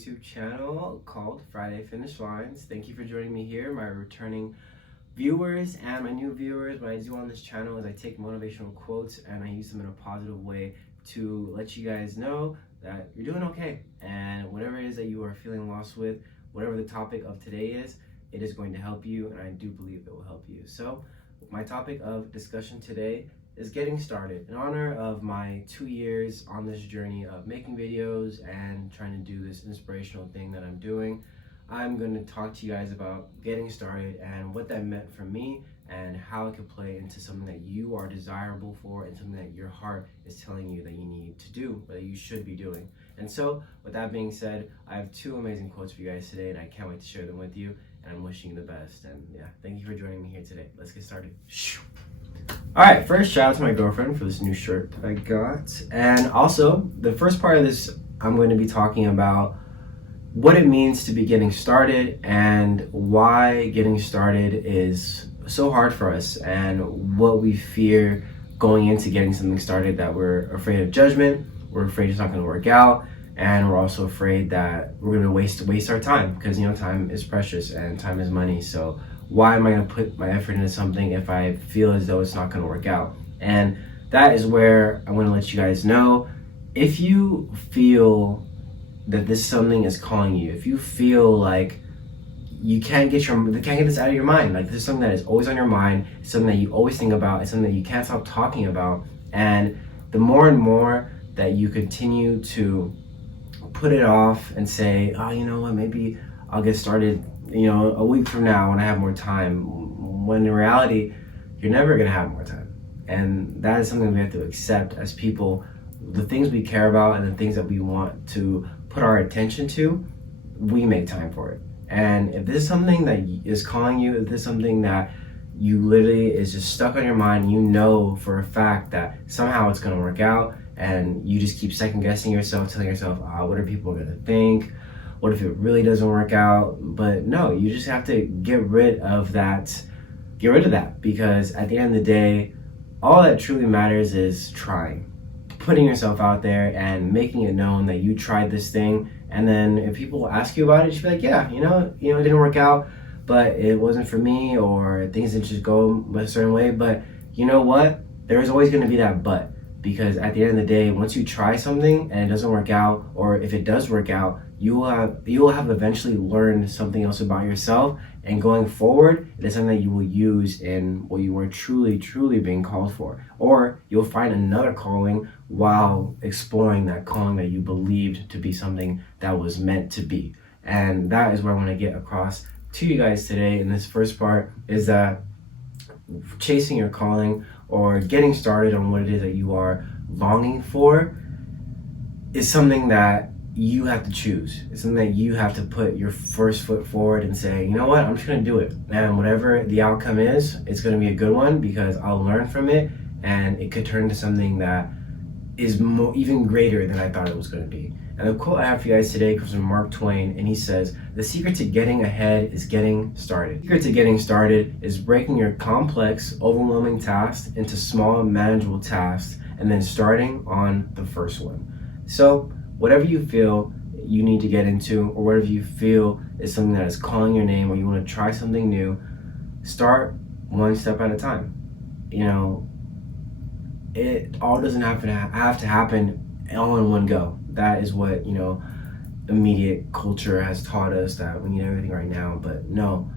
YouTube channel called Friday Finish Lines. Thank you for joining me here, my returning viewers and my new viewers. What I do on this channel is I take motivational quotes and I use them in a positive way to let you guys know that you're doing okay. And whatever it is that you are feeling lost with, whatever the topic of today is, it is going to help you, and I do believe it will help you. So my topic of discussion today is getting started. In honor of my 2 years on this journey of making videos and trying to do this inspirational thing that I'm doing, I'm going to talk to you guys about getting started and what that meant for me and how it could play into something that you are desirable for and something that your heart is telling you that you need to do, or that you should be doing. And so with that being said, I have 2 amazing quotes for you guys today, and I can't wait to share them with you, and I'm wishing you the best. And yeah, thank you for joining me here today. Let's get started. Alright, first shout out to my girlfriend for this new shirt that I got. And also, the first part of this, I'm going to be talking about what it means to be getting started and why getting started is so hard for us and what we fear going into getting something started, that we're afraid of judgment, we're afraid it's not going to work out, and we're also afraid that we're going to waste our time because, you know, time is precious and time is money. So why am I going to put my effort into something if I feel as though it's not going to work out? And that is where I want to let you guys know, if you feel that this something is calling you, if you feel like you can't get this out of your mind, like this is something that is always on your mind, it's something that you always think about, it's something that you can't stop talking about, and the more and more that you continue to put it off and say, oh, you know what, maybe I'll get started, you know, a week from now when I have more time, when in reality, you're never gonna have more time. And that is something we have to accept as people. The things we care about and the things that we want to put our attention to, we make time for it. And if this is something that is calling you, if this is something that you literally is just stuck on your mind, you know for a fact that somehow it's gonna work out, and you just keep second guessing yourself, telling yourself, what are people gonna think? What if it really doesn't work out? But no, you just have to get rid of that, because at the end of the day, all that truly matters is trying, putting yourself out there and making it known that you tried this thing. And then if people ask you about it, you should be like, yeah, you know, it didn't work out, but it wasn't for me, or things didn't just go a certain way. But you know what? There's always going to be that but, because at the end of the day, once you try something and it doesn't work out, or if it does work out, you will have eventually learned something else about yourself, and going forward, it is something that you will use in what you were truly being called for. Or you'll find another calling while exploring that calling that you believed to be something that was meant to be. And that is what I want to get across to you guys today in this first part, is that chasing your calling or getting started on what it is that you are longing for is something that you have to choose. It's something that you have to put your first foot forward and say, you know what, I'm just going to do it. And whatever the outcome is, it's going to be a good one, because I'll learn from it, and it could turn into something that is even greater than I thought it was going to be. And the quote I have for you guys today comes from Mark Twain, and he says, the secret to getting ahead is getting started. The secret to getting started is breaking your complex, overwhelming tasks into small, manageable tasks, and then starting on the first one. So whatever you feel you need to get into, or whatever you feel is something that is calling your name, or you want to try something new, start one step at a time. You know, it all doesn't have to happen all in one go. That is what, you know, immediate culture has taught us, that we need everything right now. But no,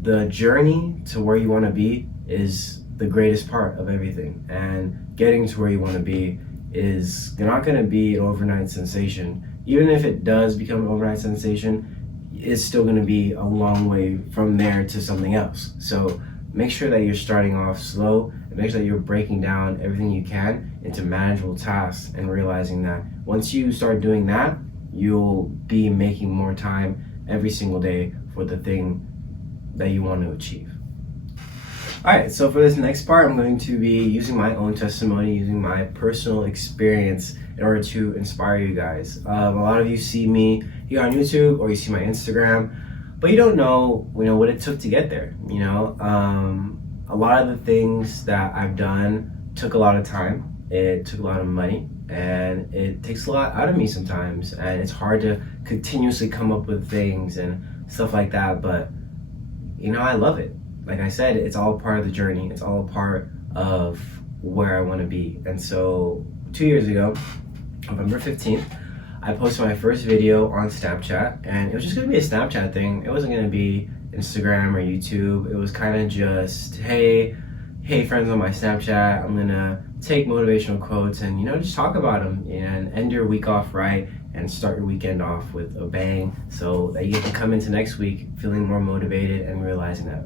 the journey to where you want to be is the greatest part of everything. And getting to where you want to be is not going to be an overnight sensation. Even if it does become an overnight sensation, it's still going to be a long way from there to something else. So make sure that you're starting off slow, and make sure that you're breaking down everything you can into manageable tasks, and realizing that once you start doing that, you'll be making more time every single day for the thing that you want to achieve. Alright, so for this next part, I'm going to be using my own testimony, using my personal experience in order to inspire you guys. A lot of you see me here on YouTube, or you see my Instagram, but you don't know, what it took to get there. A lot of the things that I've done took a lot of time. It took a lot of money. and it takes a lot out of me sometimes, and it's hard to continuously come up with things and stuff like that. But I love it. Like I said, it's all part of the journey. It's all a part of where I want to be. And so 2 years ago, November 15th, I posted my first video on Snapchat, and it was just gonna be a Snapchat thing. It wasn't gonna be Instagram or YouTube. It was kind of just, hey friends on my Snapchat, I'm gonna take motivational quotes and just talk about them and end your week off right and start your weekend off with a bang, so that you can come into next week feeling more motivated and realizing that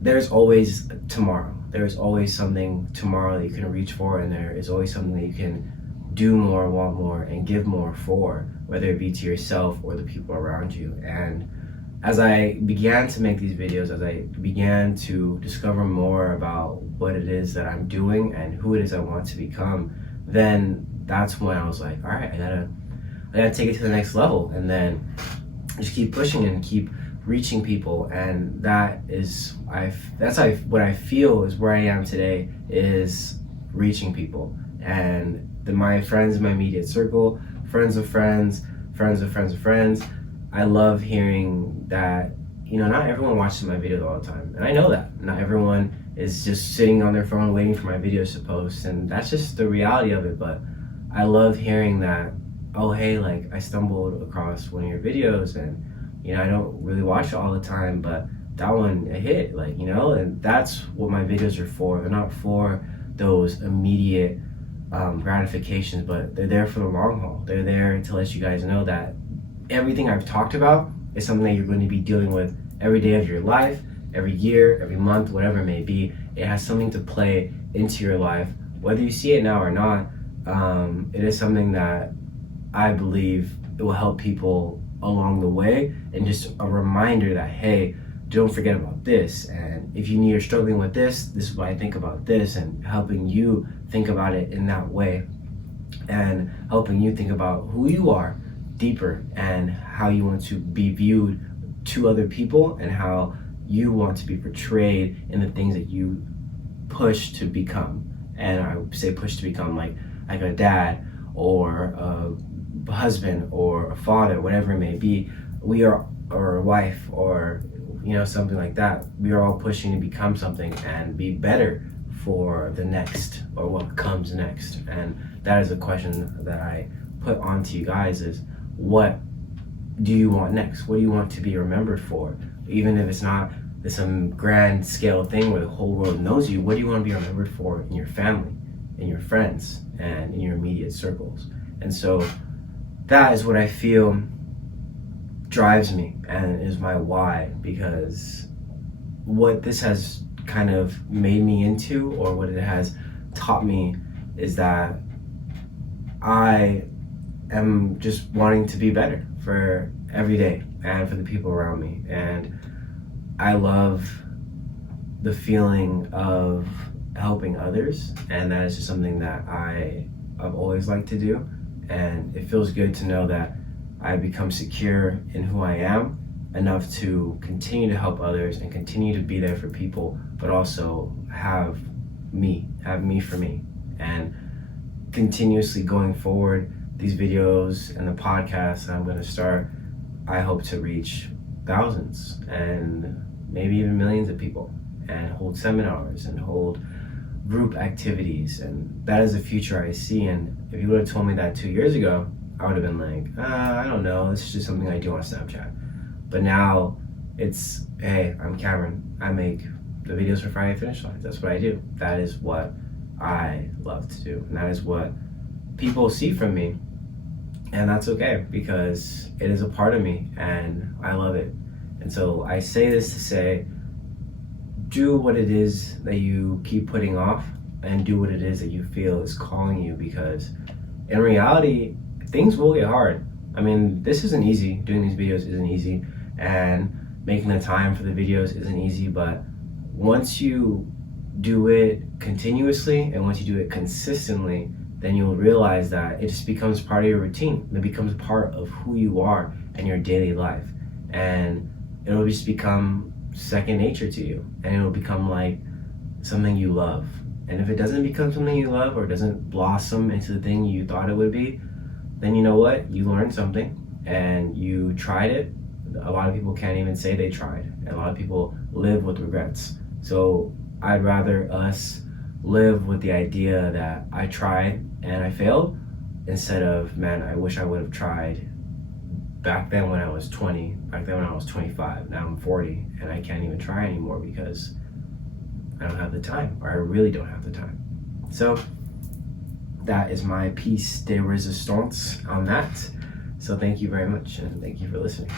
there's always tomorrow. There's always something tomorrow that you can reach for, and there is always something that you can do more, want more, and give more for, whether it be to yourself or the people around you. And as I began to make these videos, as I began to discover more about what it is that I'm doing and who it is I want to become, then that's when I was like, all right, I gotta take it to the next level, and then just keep pushing and keep reaching people. And that's what I feel is where I am today, is reaching people. And my friends in my immediate circle, friends of friends, friends of friends of friends, I love hearing that, not everyone watches my videos all the time. And I know that. Not everyone is just sitting on their phone waiting for my videos to post. And that's just the reality of it. But I love hearing that, oh, hey, like I stumbled across one of your videos, and, I don't really watch it all the time, but that one, it hit, and that's what my videos are for. They're not for those immediate gratifications, but they're there for the long haul. They're there to let you guys know that everything I've talked about is something that you're going to be dealing with every day of your life, every year, every month, whatever it may be. It has something to play into your life, whether you see it now or not. It is something that I believe it will help people along the way, and just a reminder that, hey, don't forget about this. And if you're struggling with this is what I think about this, and helping you think about it in that way, and helping you think about who you are deeper and how you want to be viewed to other people, and how you want to be portrayed in the things that you push to become. And I say push to become like a dad or a husband or a father, whatever it may be. Or a wife, or something like that. We are all pushing to become something and be better for the next, or what comes next. And that is a question that I put onto you guys, is what do you want next? What do you want to be remembered for? Even if it's not some grand scale thing where the whole world knows you, what do you want to be remembered for in your family, in your friends, and in your immediate circles? And so that is what I feel drives me and is my why, because what this has kind of made me into, or what it has taught me, is that I am just wanting to be better for every day and for the people around me. And I love the feeling of helping others, and that is just something that I've always liked to do. And it feels good to know that I become secure in who I am enough to continue to help others and continue to be there for people, but also have me for me. And continuously going forward, these videos and the podcast that I'm going to start, I hope to reach thousands and maybe even millions of people, and hold seminars and hold group activities. And that is the future I see. And if you would have told me that 2 years ago, I would have been like, I don't know, this is just something I do on Snapchat. But now it's, hey, I'm Cameron. I make the videos for Friday Finish Lines. That's what I do. That is what I love to do. And that is what people see from me. And that's okay, because it is a part of me and I love it. And so I say this to say, do what it is that you keep putting off, and do what it is that you feel is calling you, because in reality, things will get hard. I mean, this isn't easy. Doing these videos isn't easy, and making the time for the videos isn't easy. But once you do it continuously, and once you do it consistently, then you'll realize that it just becomes part of your routine. It becomes part of who you are and your daily life. And it'll just become second nature to you. And it'll become like something you love. And if it doesn't become something you love or doesn't blossom into the thing you thought it would be, then you know what? You learned something and you tried it. A lot of people can't even say they tried. And a lot of people live with regrets. So I'd rather us live with the idea that I tried and I failed, instead of, man, I wish I would have tried back then when I was 20, back then when I was 25, now I'm 40, and I can't even try anymore because I don't have the time, or I really don't have the time. So that is my piece de resistance on that. So thank you very much, and thank you for listening.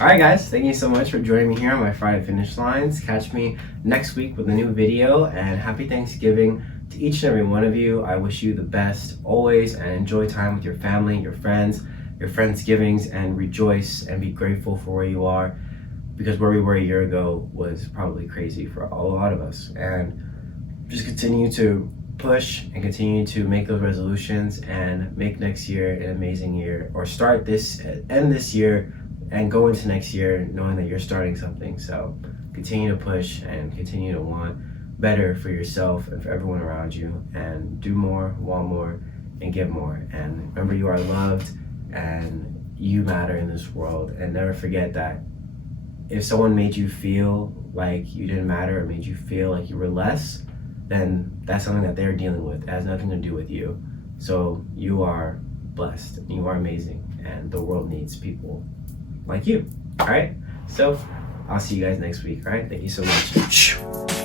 All right, guys, thank you so much for joining me here on my Friday Finish Lines. Catch me next week with a new video, and happy Thanksgiving to each and every one of you. I wish you the best always, and enjoy time with your family, your friends, your Friendsgivings, and rejoice and be grateful for where you are, because where we were a year ago was probably crazy for a lot of us. And just continue to push and continue to make those resolutions and make next year an amazing year, or end this year and go into next year knowing that you're starting something. So continue to push and continue to want better for yourself and for everyone around you, and do more, want more, and give more. And remember, you are loved and you matter in this world. And never forget that if someone made you feel like you didn't matter, or made you feel like you were less, then that's something that they're dealing with. It has nothing to do with you. So you are blessed, you are amazing, and the world needs people like you. All right, so I'll see you guys next week. All right, thank you so much.